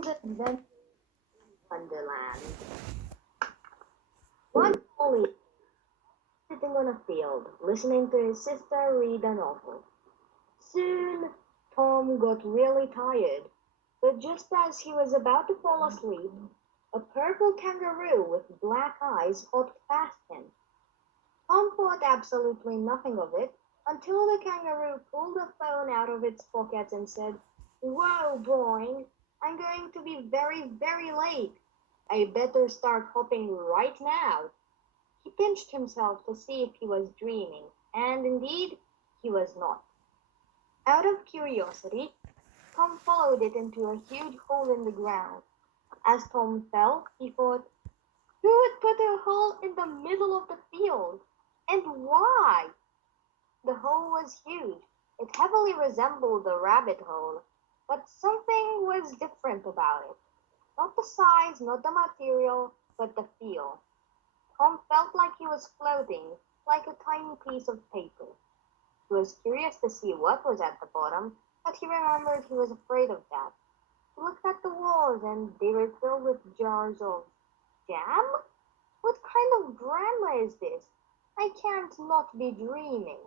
Tom's Adventure in Wonderland. One morning, sitting on a field, listening to his sister read a novel. Soon, Tom got really tired, but just as he was about to fall asleep, a purple kangaroo with black eyes hopped past him. Tom thought absolutely nothing of it until the kangaroo pulled a phone out of its pocket and said, "Whoa, boy, I'm going to be very, very late. I better start hopping right now." He pinched himself to see if he was dreaming, and indeed, he was not. Out of curiosity, Tom followed it into a huge hole in the ground. As Tom fell, he thought, who would put a hole in the middle of the field? And why? The hole was huge. It heavily resembled a rabbit hole, but something was different about it. Not the size, not the material, but the feel. Tom felt like he was floating, like a tiny piece of paper. He was curious to see what was at the bottom, but he remembered he was afraid of that. He looked at the walls, and they were filled with jars of jam? What kind of grandma is this? I can't not be dreaming.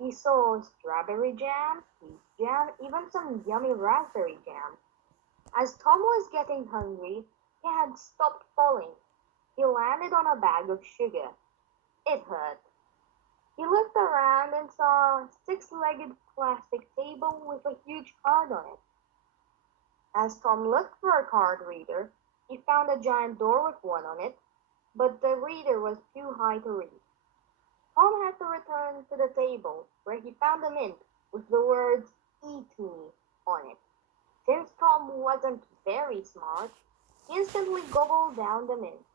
He saw strawberry jam, peach jam, even some yummy raspberry jam. As Tom was getting hungry, he had stopped falling. He landed on a bag of sugar. It hurt. He looked around and saw a six-legged plastic table with a huge card on it. As Tom looked for a card reader, he found a giant door with one on it, but the reader was too high to read. Tom had to return to the table, where he found a mint with the words "Eat me" on it. Since Tom wasn't very smart, he instantly gobbled down the mint.